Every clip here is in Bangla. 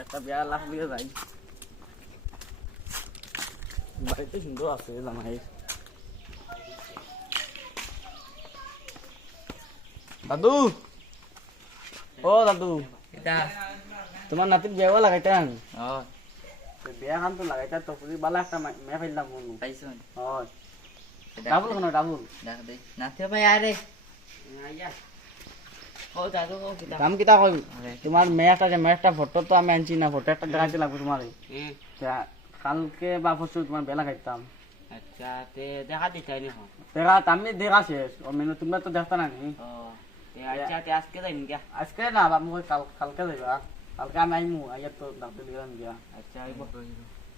একটা বিয়া লাখ দিয়ে যাই বাড়িতে সুন্দর আছে জামাই দাদু ও দাদু তোমার নাতির বিয়া লাগাইতেন বিয়া খান তো লাগাইতা তো বালা একটা মেয়ে ফেললাম মনু পাইছুন হয় ডাবল কোন ডাবল দেখ দে নাতি ভাই আরে আইয়া ও দাদু ও কিটা কাম কিটা কই তোমার মেয়েটা যে মেয়েটা ফটো তো আমি আনছি না ফটো একটা দেখাইতে লাগবে তোমারে কালকে বা পরশু তোমার বেলা খাইতাম আচ্ছা তে দেখা দিতাই নি দেখা আমি দেখা শেষ ও মেনু তোমরা তো দেখতা না নি ও আচ্ছা তে আজকে যাই নি আজকে না বাবু কালকে যাইবা কালকে আমি আইমু আইয়া তো ডাক্তার লিগান গিয়া আচ্ছা আইবো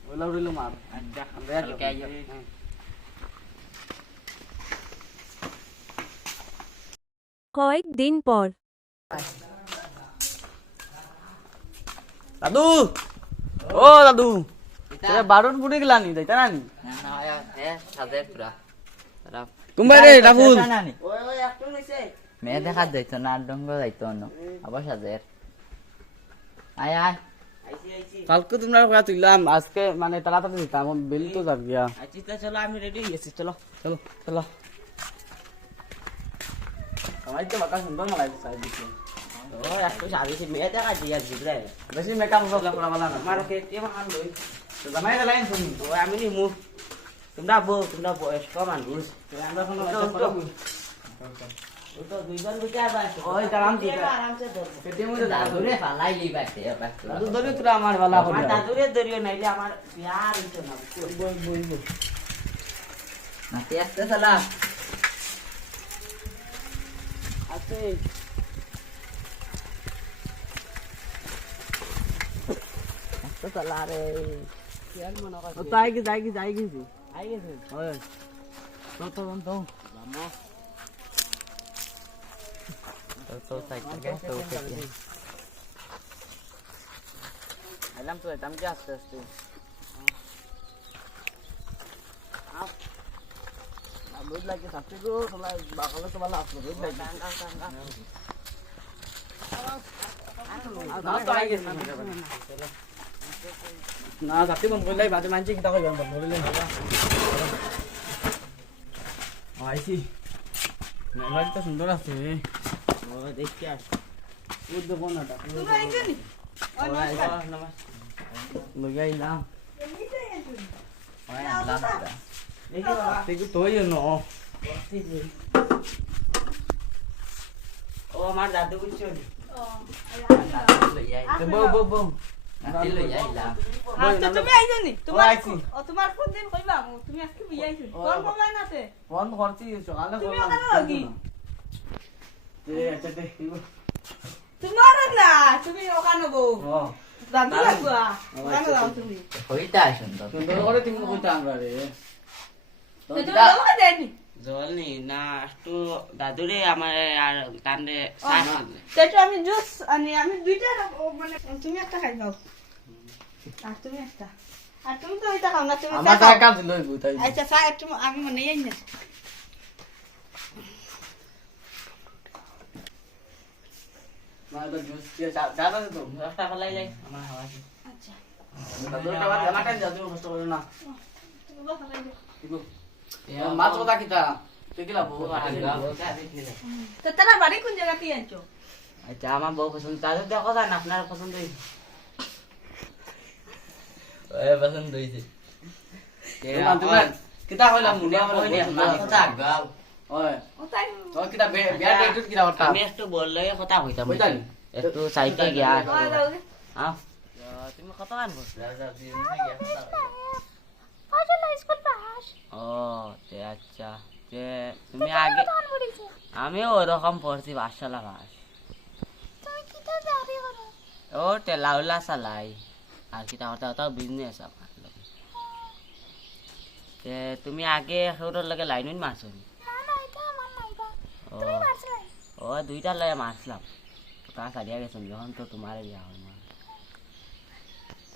ওলা উড়িলো মার আচ্ছা আমরা কালকে আইয়া কয়েকদিন পর দাদু ও দাদু এটা বারুন পুড়ে গেলা নি যাইতা না নি না এ সাজে পুরা তুমি রে রাহুল ওই ওই একটু হইছে মে দেখা যাইতো না ডঙ্গ যাইতো না আবার সাজের আয় আয় কালকে তোমরা কথা তুইলাম আজকে মানে তাড়াতাড়ি দিতাম বেল তো যাব গিয়া আচ্ছা চলো আমি রেডি হই গেছি চলো চলো চলো আমার তো বাকা সুন্দর না লাগে সাইড দিতে ও একটু শাদি সে মেয়ে দেখা দিয়া জিবরে বেশি মেকআপ সব করা বালা না মারো কে তে মান লই তো জামাই লাইন শুনি ও আমি নি মু তোমরা বয়স্ক মানুষ আমরা কোন ও তো দুইজন বুঝা বাস ওই আরামসে ধরবো পেটে মধ্যে দাদুরে ফালাই লিবাইতে দাদু ধরে তোরা আমার বালা হবে দাদুরে ধরিও নাইলে আমার বিয়ার হইতো না বই না তে আসতে সালা আছে আসতে সালা রে ইয়ার মনে করে তো আই গেছে আই গেছে ওই তো বামো তো সাইকেল কে তো ওকে আলাম তো দাম কি আসতে আসতে আপ দুধ লাগে সাথে গো তোলা বাকলে তো ভালো আসলো দুধ লাগে না সাথে বন্ধ করলে বাদে মানছি কিটা কইবেন বন্ধ করলে না আইছি মেলাটা তো সুন্দর আছে ও দেখি আস ও দেখো না তুমি আইছনি নমস্কার লগাইলাম ওই আলাম দেখি বাবা দেখি তোই না ও আমার দাদু বুঝছো ও বউ বউ বউ নাতি লই আইলা আচ্ছা তুমি আইছনি তোমার কোন দিন কইবা তুমি আজকে বিয়ে আইছনি কোন কইবা নাতে ফোন করছি সকালে তুমি করলাম ওখানে লাগি আচ্ছা দেখ তোমার না তুমি ওখানে গো ও দাদু লাগবা ওখানে যাও তুমি হইতা সুন্দর সুন্দর করে তুমি কইতা আমরা রে তো তুমি আমাকে দেনি জল নি না একটু দাদুরে আমার আর তান্ডে তো আমি জুস আমি দুইটা মানে তুমি একটা খাই দাও আর তুমি একটা আর তুমি তো ওইটা খাও না তুমি আমার টাকা দিল বুঝাই আচ্ছা চা একটু আমি মনে যাই না মানে জুস দিয়ে জানা তো একটা ফলাই যাই আমার হাওয়া আছে আচ্ছা দাদুর টাকা জানাটা দাদু কষ্ট করে না তুমি বাবা খাই দাও ঠিক মাছ কথা কিটা তুই কিলা বউ তো তারা বাড়ি কোন জায়গা দিয়ে আনছো আচ্ছা আমার বউ পছন্দ তাদের দেখো না আপনার পছন্দ হয়েছে পছন্দ হয়েছে কিটা হইলা মুনিয়া কথা গাও ওই ও তাই তো কিটা বিয়া ডেট কিটা হটা আমি একটু বললে কথা হইতাম হইতাম একটু সাইকে গিয়া ওই দাও হ্যাঁ তুমি কত গান বলছো ও তে আচ্ছা তে তুমি আগে আমি ওরকম পড়ছি বাসশালা বাস ও টেলাউলা চালাই আর কিটা হতা হতা বিজনেস আমার তে তুমি আগে সৌরর লগে লাইন মারছো ও দুইটা লয়ে মারছিলাম তা সারিয়া গেছো যখন তো তোমার বিয়া হল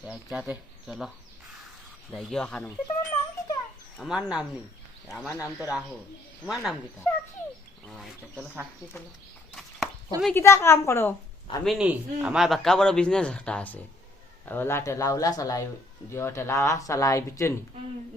আচ্ছাতে চলো যাই গিয়ে ওখানে আমার নাম নেই আমার নাম তো রাহুল তোমার নাম কিটা আচ্ছা চলো সাক্ষী চলো তুমি কিটা কাম করো আমি নি আমার বাক্কা বড় বিজনেস একটা আছে ওলা ঠেলা উলা চালাই যে ঠেলা চালাই বুঝছেনি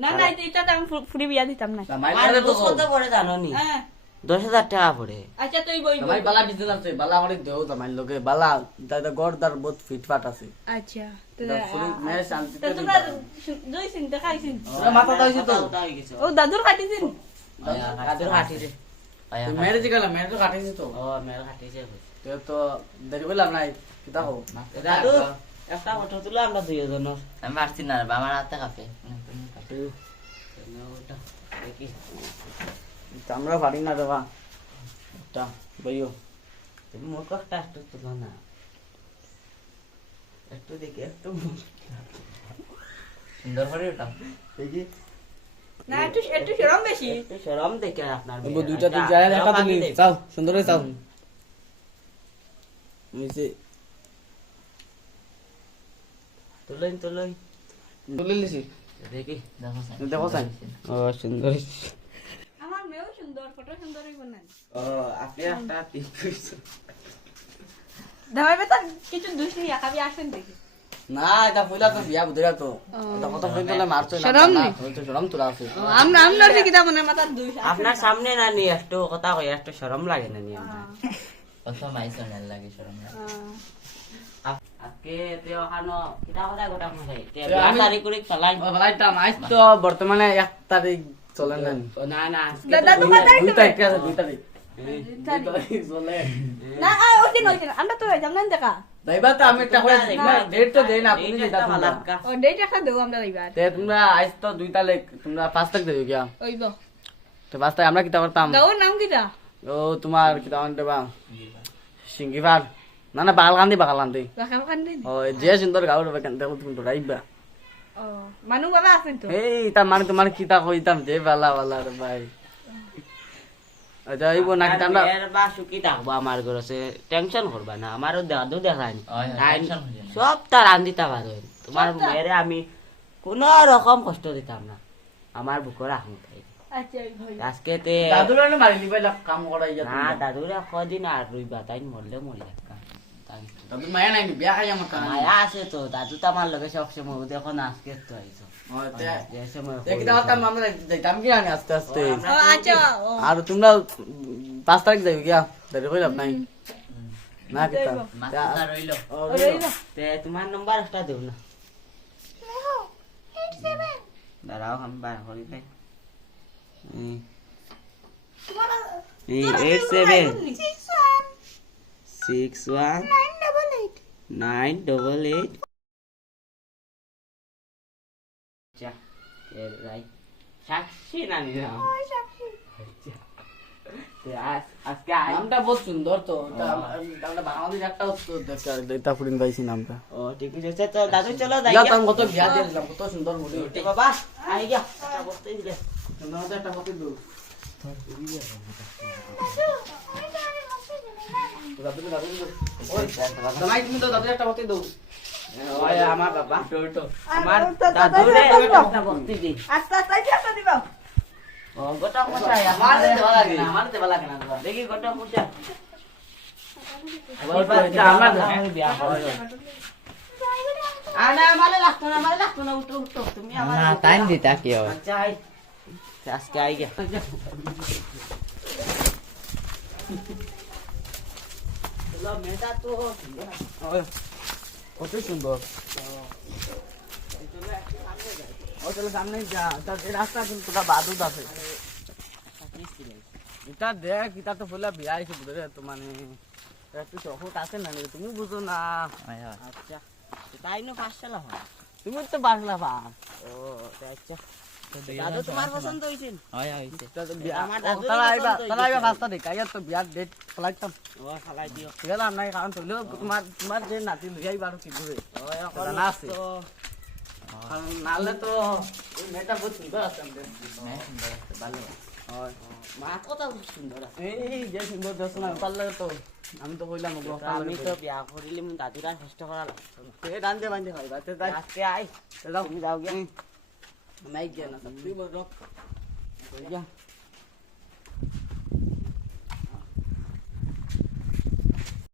না না এটা তো আমি ফুরি বিয়া দিতাম না আমার কত পড়ে জানো নি হ্যাঁ 10,000 টাকা পড়ে আচ্ছা তুই বই জামাই বালা বিজনেস আছে বালা করে দেও জামাই লগে বালা দাদা গড়দার বহুত ফিটফাট আছে আচ্ছা তো ফুলি মেয়ে শান্তি তো তোমরা দুইছিন দেখাইছিন তোরা মাথা দাইছি তো ও দাদুর খাটিছিন দাদুর হাঁটিছে মেরে জিগালা মেরে তো কাটিছি তো ও মেরে হাঁটিছে তো দেরি বললাম নাই কিতা হো দাদু একটা ফটো তুলে আমরা দুইজন আমি পারছি না রে, আমার হাতে কাঁপে। দেখি আমরা পারি না রে বা তা বইও তুমি মুখ একটা একটু তুলো না একটু দেখি একটু সুন্দর করে ওটা দেখি না একটু একটু শরম বেশি একটু শরম দেখে আপনার বলবো দুইটা তুই যায় একটা তুমি চাও সুন্দর করে চাও মিছে তুলইন তুলইন তুলে লিছি দেখি দেখো স্যার। দেখো সাই ও সুন্দর আমার মেয়েও সুন্দর ফটো সুন্দরই বানাই ও আপনি একটা ঠিক কইছো দামাই বেটা কিছু দুষ নেই একাবি আসেন দেখি না এটা পয়লা তো বিয়া বুঝরা তো এটা কত পর্যন্ত মারছো না শরম নেই? তো শরম তোলা আছে আমরা আমরা কি কিতা মনে মাথার দুষ আপনার সামনে না নি একটু কথা কই একটু শরম লাগে না নি আপনার প্রথম আইসো না লাগে শরম না। আজকে তে ওখানো কিটা কথা গোটা মনে তে বিয়া তারিখ করে ফেলাই ও ভাইটা আজ তো বর্তমানে 1 তারিখ চলে না না না আজকে দাদা তোমার তারিখ 2 তারিখ আছে 2 তারিখ 2 তারিখ চলে না ওই যে নইছে আমরা তো যাম না দেখা দাইবা তো আমি একটা করে ডেট তো দেই না আপনি যেটা তোমরা ও ডেট একটা দেব আমরা যাইবার তে তোমরা আজ তো 2 তারিখ তোমরা 5 তারিখ দেবে কি ওইব তো 5 তারিখ আমরা কিটা করতাম গাওর নাম কিটা ও তোমার কিটা আনতে বা সিঙ্গিভার না না বাগালকান্দি বাগালকান্দি রাখাম খান দিন ও যে সুন্দর গাওর বাগান দেখো তুমি তো রাইবা ও মানু বাবা আছেন তো এই তার মানে তোমার কিতা কইতাম যে বালা বালা রে ভাই আচ্ছা এইব না কিতা আমরা এর বা সুখী থাকবো আমার ঘরে টেনশন করবা না আমারও দাদু দেখাই ওই, tension হইছে না। সব তার আন্দিতা পারো তোমার মেয়েরে আমি কোনো রকম কষ্ট দিতাম না আমার বুকর রাখুন আচ্ছা ভাই আজকে তে দাদুর না মারি নিবাইলা কাম করাই যা না দাদুরে কদিন আর রইবা তাই মরলে মরি একটা দাদু মায়া নাই বিয়া খাই আমার কাম মায়া আছে তো দাদু তো আমার লগে সবসময় দেখো না আজকে তো আইছো ও তে যে সময় কিতা করতাম আমরা যাইতাম কি আনি আস্তে আস্তে ও আচ্ছা ও আর তোমরা 5 তারিখ যাইবে গিয়া দেরি কইলাম নাই না কিতা মাথা রইলো। ও রইল তে তোমার নাম্বার একটা দেও না দাঁড়াও আমি বার করি তাই তোমার 87619198 আচ্ছা রাইট সাক্ষী না নিলাম আজকে নামটা বহুত সুন্দর তো আমরা বাঙালি একটা তো এটা ফুরিন পাইছি নামটা ও ঠিক আছে তো দাদু চলো যাই ইয়া তাম কত বিয়া দিলাম কত সুন্দর মুড়ি বাবা আই গিয়া বসতে গিয়া সুন্দর মতো একটা কত দূর দামাই তুমি তো দাদু একটা কত দূর ওই আমার বাবা আমার দাদু রে একটা বসতে দি আচ্ছা আচ্ছা একটা দিবা ও গোটা মশাই আমার দেওয়া লাগে না আমার দেওয়া লাগে না দেখি গোটা মশাই আমার বিয়া করো আনা আমারে লাগতো না উঠো তুমি আমার না টাইম দিতা কি হয় আচ্ছা আই আজকে আই গিয়া চলো মেয়েটা তো কত সুন্দর ও চলো সামনে যা তার রাস্তা কিন্তু তোরা বাদুদ আছে এটা দেখ এটা তো ফুলা বিয়া আইছে বুঝলে তো মানে একটু শখত আছে না তুমি বুঝো না আচ্ছা তাই না 5 সাল হয় তুমি তো বাংলা বা ও আচ্ছা দাদু তোমার পছন্দ হইছে হয় হইছে আমার দাদু তারা আইবা রাস্তা দেখ আইয়া তো বিয়ার ডেট ফলাইতাম ও খালাই দিও গেল নাই কারণ চলেও তোমার যে নাতি লইয়াই বারো কি ঘুরে ও এখন না আছে তো নাহলে তো ওই মেয়েটা বহুত সুন্দর আছে আমাদের ভালো মা কত সুন্দর আছে এই যে সুন্দর দর্শন তার লাগে তো আমি তো কইলাম আমি তো বিয়া করিলে মু দাদুরা কষ্ট করা লাগতো সে ডান দিয়ে বান্ধে হয় বাতে তাই আজকে আই যাও তুমি যাও গিয়া নাই গিয়া না তুই বল রক